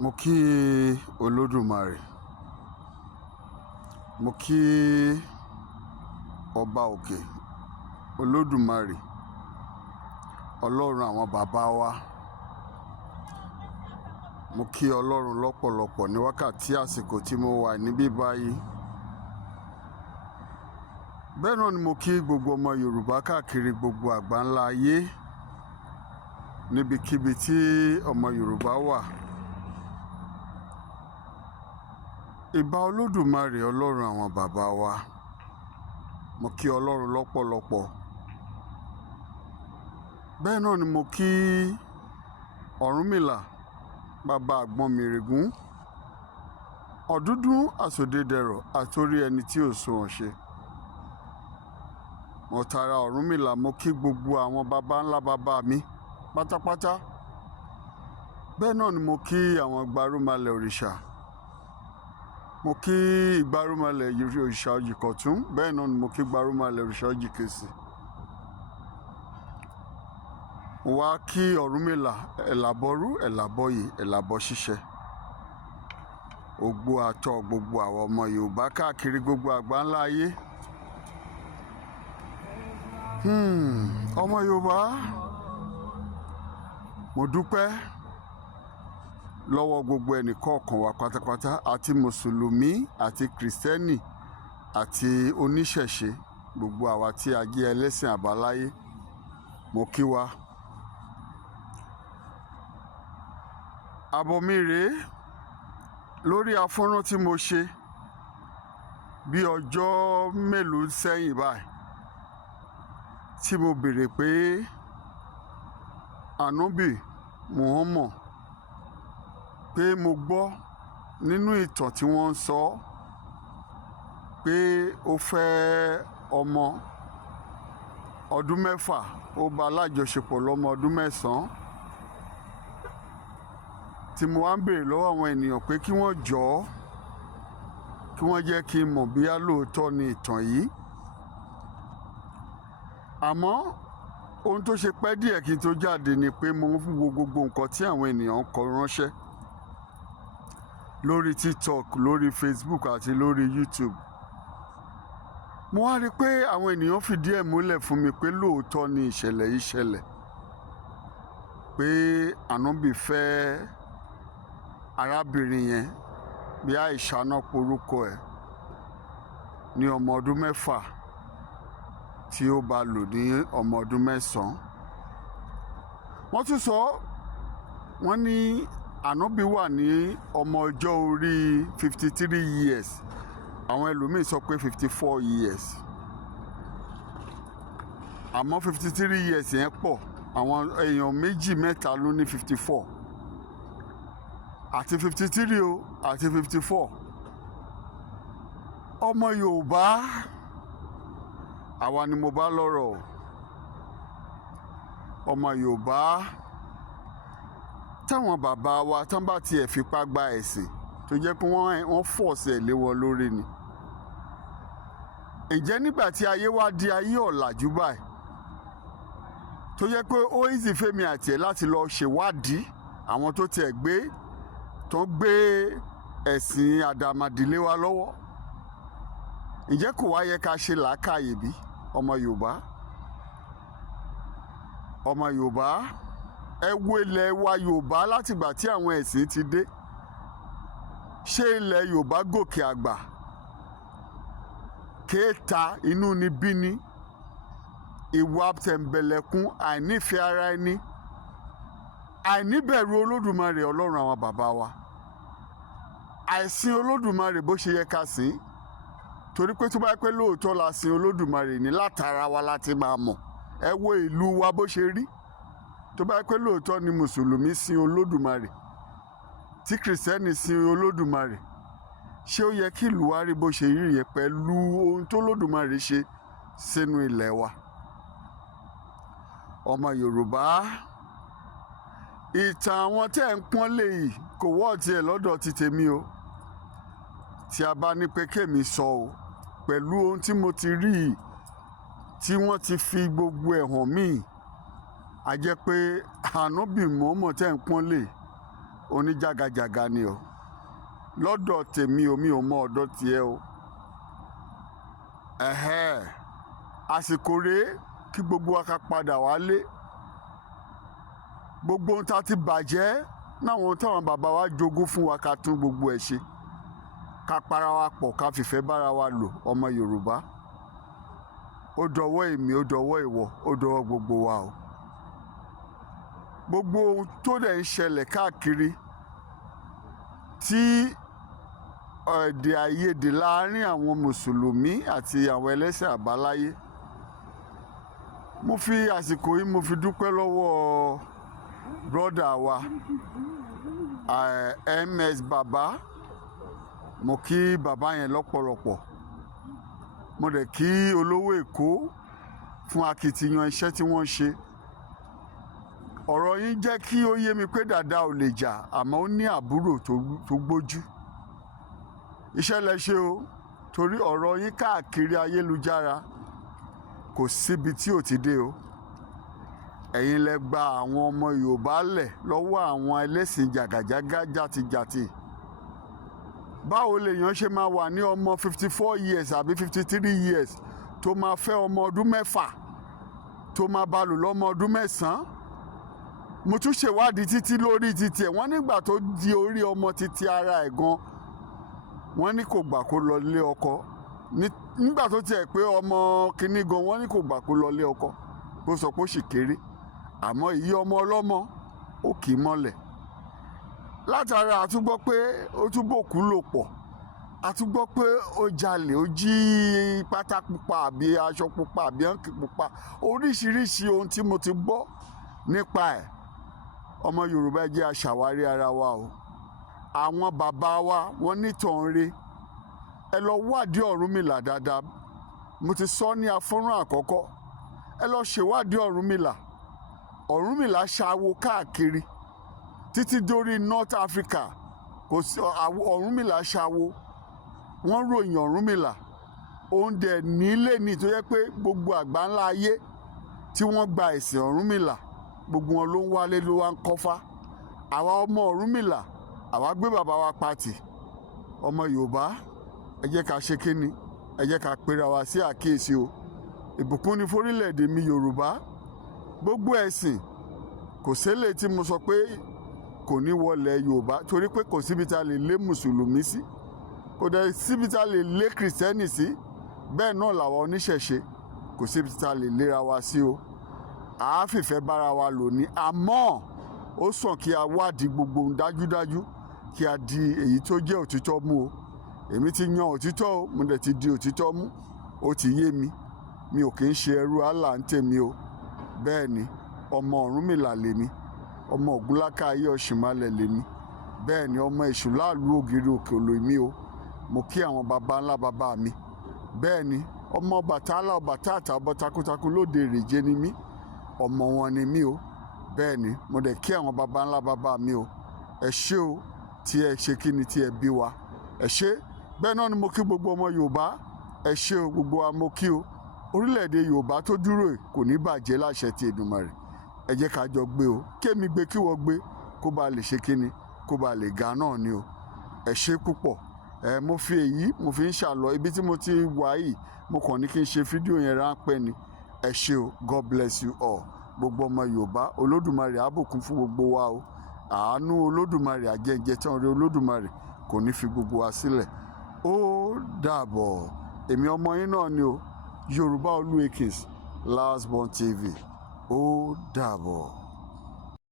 Mo kí Olódùmarè, mo kí ọba òkè Olódùmarè, Ọlọ́run àwọn bàbá wa. Mo kí Ọlọ́run lọ́pọ̀lọpọ̀ ní wákàtí àsìkò tí mo wà níbí báyìí. Bẹ́ẹ̀ náà ni mo kí gbogbo ọmọ Yorùbá káàkiri gbogbo àgbáńlá ayé, níbikíbi tí ọmọ Yorùbá wà. Ìbà Olódùmarè Ọlọ́run àwọn bàbá wa. Mo kí Ọlọ́run lọ́pọ̀lọpọ̀. Bẹ́ẹ̀ náà ni mo kí Ọ̀rúnmìlà, bàbá Àgbọnmìrègún, Ọ̀dúndún Àsòdedẹrọ̀ àtórí ẹni tí ò sunwọ̀n ṣe. Mo tara Ọ̀rúnmìlà mo kí gbogbo àwọn baba ńlá bàbá mi pátápátá. Bẹ́ẹ̀ náà ni mo kí àwọn Ìgbárúmalẹ̀ òrìṣà. Mo kí Ìgbárúmalẹ̀ òrìṣà Òjìkọ̀tún, bẹ́ẹ̀ náà ni mo kí Ìgbárúmalẹ̀ òrìṣà Òjìkèsì. Mo wá kí Ọ̀rúnmìlà ẹ̀làbọ̀rú ẹ̀làbọ̀yè ẹ̀làbọ̀ ṣíṣẹ. Ògbó àtọ̀ gbogbo àwọn ọmọ Yorùbá káàkiri gbogbo àgbáńlá ayé. Ọmọ Yorùbá, mo dúpẹ́ lọ́wọ́ gbogbo ẹnìkọ̀ọ̀kan wa pátápátá, àti mùsùlùmí àti kìrìsìtẹ́nì àti oníṣẹ̀ṣe, gbogbo àwa tí a jẹ́ ẹlẹ́sìn àbáláyé. Mo kí wa. Àbọ̀ mi rèé lórí afọ́nrán tí mo ṣe bí ọjọ́ mélòó sẹ́yìn báyìí, tí mo béèrè pé Ànábì Muhammad, pé mo gbọ́ nínú ìtàn tí wọ́n ń sọ pé ó fẹ́ ọmọ ọdún 6, ó bá alájọṣepọ̀ lọ́mọ ọdún 9, tí mo wá ń béèrè lọ́wọ́ àwọn ènìyàn pé kí wọ́n jọ̀ọ́ kí wọ́n jẹ́ kí n mọ̀ bóyá lóòótọ́ ni ìtàn yìí. Àmọ́ ohun tó ṣe pẹ́ díẹ̀ kí n tó jáde ni pé mo ń wo gbogbo nǹkan tí àwọn ènìyàn ń kọ ránṣẹ́ lórí TikTok, lórí Facebook àti lórí YouTube. Mo wá rí i pé àwọn ènìyàn fìdí ẹ̀ múlẹ̀ fún mi pé lóòótọ́ ni ìṣẹ̀lẹ̀ yìí ṣẹlẹ̀, pé Ànábì fẹ́ arábìnrin yẹn, bí Àìṣà náà porúkọ ẹ̀, ní ọmọ ọdún 6 tí ó bá lò ní ọmọ ọdún 9. Wọ́n tún sọ, wọ́n ní Ànábì wà ní ọmọ ọjọ́ orí 53 years, àwọn ẹlòmíín sọ pé 54 years. Àmọ́ 53 years yẹn pọ̀, àwọn èèyàn méjì mẹ́ta ló ní 54, àti 53 o àti 54. Ọmọ Yorùbá, àwa ni mo bá lọ́rọ̀. Ọmọ Yorùbá, táwọn bàbá wa tán bá tiẹ̀ fipá gba ẹ̀sìn tó jẹ́ pé wọ́n fọ̀ọ̀sẹ̀ lé wọn lórí ni. Ǹjẹ́ nígbà tí ayé wá di ayé ọ̀làjú báyìí, tó jẹ́ pé ó easy fẹ́mi àti ẹ̀ láti lọ ṣèwádìí àwọn tó tiẹ̀ gbé ẹ̀sìn àdàmàdìlé wa lọ́wọ́, ǹjẹ́ kò wá yẹ ká ṣe làákàyè bí ọmọ Yorùbá? Ọmọ Yorùbá, ẹ wo ilẹ̀ wa Yorùbá látìgbà tí àwọn ẹ̀sìn ti dé. Ṣé ilẹ̀ Yorùbá gòkè àgbà? Kéèta, inúnibíni, ìwà tẹ̀m̀bẹ̀lẹ̀kún, àìnífẹ̀ẹ́ ara ẹni, àìníbẹ̀rù Olódùmarè Ọlọ́run àwọn bàbá wa, àìsìn Olódùmarè bó ṣe yẹ ká sìn. Torí pé tó bá pẹ́ lóòótọ́ la sin Olódùmarè ní látara wa láti máa mọ̀. Ẹ wo ìlú wa bó ṣe rí. Tó bá pẹ́ lóòótọ́ ni mùsùlùmí sin Olódùmarè, tí kìrìsìtẹ́nì sin Olódùmarè, ṣé ó yẹ kí ìlú wa rí bó ṣe rí yẹn pẹ̀lú ohun tó Olódùmarè ṣe sínú ilẹ̀ wa? Ọmọ Yorùbá, ìtàn àwọn tẹ́ ń pọ́n lè yìí kò wọ́ tiẹ̀ lọ́dọ̀ ti tèmi o. Tí a bá ní pé kémi sọ o, pẹ̀lú ohun tí mo ti rí yìí, tí wọ́n ti fi gbogbo ẹ̀ hàn mí, a jẹ́ pé Ànábì Muhammad tẹ́ ń pọ́n lè oníjàgàjàgà ni o lọ́dọ̀ tèmi o mi ò mọ ọ̀dọ̀ tiẹ̀ o àsìkò rèé kí gbogbo wa ká padà wálé gbogbo ohun tá a ti bàjẹ́ náwọn ohun táwọn bàbá wa jogún fún wa ká tún gbogbo ẹ̀ ṣe ká para wa pọ̀ ká fìfẹ́ bára wa lò ọmọ Yorùbá ó dọwọ́ èmi ó dọwọ́ ìwọ ó dọwọ́ gbogbo wa o gbogbo ohun tó dẹ̀ ń ṣẹlẹ̀ káàkiri tí èdè àìyedè láàrin àwọn mùsùlùmí àti àwọn ẹlẹ́sìn àbáláyé mo fi àsìkò yìí mo fi dúpẹ́ lọ́wọ́ brọ́dà wa MS bàbá mo kí bàbá yẹn lọ́pọ̀lọpọ̀ mo dẹ̀ kí olówó Èkó fún akitiyan iṣẹ́ tí wọ́n ṣe ọ̀rọ̀ yín jẹ́ kí ó yé mi pé dàda ò lè jà àmọ́ ó ní àbúrò tó gbójú iṣẹ́ lẹ ṣe o torí ọ̀rọ̀ yín káàkiri ayélujára kò síbi tí ò ti dé o ẹ̀yin lẹ gba àwọn ọmọ Yorùbá lẹ̀ lọ́wọ́ àwọn ẹlẹ́sìn jàgàjàgà jàtijàti báwo lèèyàn ṣe máa wà ní ọmọ 54 years àbí 53 years tó máa fẹ́ ọmọ ọdún 6 tó máa bá lò lọ́mọ ọdún 9 mo tún ṣèwádìí títí lórí títí ẹ̀ wọ́n nígbà tó di orí ọmọ títí ara ẹ̀ gan wọ́n ní kò gbà kó lọ lé ọkọ nígbà tó tiẹ̀ pé ọmọ kìíní gan wọ́n ní kò gbà kó lọ lé ọkọ kó sọ pé ó sì kéré àmọ́ ìyí ọmọ ọlọ́mọ ó kì í mọ́lẹ̀ látara àtúgbọ́ pé ó túbọ̀ kú lò pọ̀ àtúgbọ́ pé ó jalè ó jí pátá pupa àbí aṣọ pupa àbí àǹkì pupa oríṣiríṣi ohun tí mo ti gbọ́ nípa ẹ̀ ọmọ Yorùbá jẹ́ aṣàwárí ara wa o àwọn bàbá wa wọ́n nítàn re ẹ lọ wádìí Ọ̀rúnmìlà dáadáa mo ti sọ ní afọ́nrán àkọ́kọ́ ẹ lọ ṣèwádìí Ọ̀rúnmìlà ṣàwo káàkiri títí dórí North Africa kò sí Ọ̀rúnmìlà ṣàwo wọ́n ròyìn Ọ̀rúnmìlà òun dẹ̀ nílé ní tó yẹ pé gbogbo àgbáńlá ayé tí wọ́n gba ẹ̀sìn Ọ̀rúnmìlà gbogbo wọn ló ń wálé ló wá ń kọ́fá àwa ọmọ Ọ̀rúnmìlà àwa gbé bàbá wa pàtì ọmọ Yorùbá ẹ jẹ́ ká ṣe kíni ẹ jẹ́ ká pera wa sí àkíyèsí o ìbùkún ni fórílẹ̀-èdè mi Yorùbá gbogbo ẹ̀sìn kò ṣẹlẹ̀ tí mo sọ pé kò ní wọlé Yorùbá torí pé kò síbi tá a lè lé mùsùlùmí sí kò dẹ̀ síbi tá a lè lé kìrìsìtẹ́nì sí bẹ́ẹ̀ náà làwọn oníṣẹ̀ṣe kò síbi tá a lè léra wa sí o àá fìfẹ́ bára wa lò ní àmọ́ ó sàn kí a wádìí gbogbo dájúdájú kí a di èyí tó jẹ́ òtítọ́ mú o èmi ti yan òtítọ́ o mo dẹ̀ ti di òtítọ́ mú ó ti yé mi mi ò kì í ṣe ẹrú Allah ń tèmi o bẹ́ẹ̀ ni ọmọ Ọ̀rúnmìlà lèmi ọmọ Ògúnláká ayé Ọ̀ṣìnmálẹ̀ lèmi bẹ́ẹ̀ ni ọmọ èṣù láàlú ògiri òkè òlò mi o mo kí àwọn baba ńlá baba mi bẹ́ẹ̀ ni ọmọ Ọbàtálá Ọbàtátà ọba takuntakun lóde Èrèjé ni mí ọmọ wọn ni mí o bẹ́ẹ̀ ni mo dẹ̀ kí àwọn baba ńlá baba mi o ẹ ṣé o tí ẹ ṣe kí ni tí ẹ bí wa ẹ ṣé bẹ́ẹ̀ náà ni mo kí gbogbo ọmọ Yorùbá ẹ ṣé o gbogbo wa mo kí o orílẹ̀-èdè Yorùbá tó dúró kò ní bàjẹ́ láṣẹ ti Èdùmàrè ẹ jẹ́ ká jọ gbé o kémi gbé kí wọ́n gbé kó ba lè ṣe kí ni kó ba lè ga náà ni o ẹ ṣé púpọ̀ mo fi èyí mo fi ń ṣàlọ ibi tí mo ti wà yìí mo kàn ní kí n ṣe fídíò yẹn ráńpẹ́ ni ẹ ṣé o God bless you all gbogbo ọmọ Yorùbá Olódùmarè á bùkún fún gbogbo wa o àánú Olódùmarè àjẹjẹ tán rí Olódùmarè kò ní fi gbogbo wa sílẹ̀ ó dàbọ̀ èmi ọmọ yín náà ni o Yorùbá Olú Akins Last Born TV ó dàbọ̀.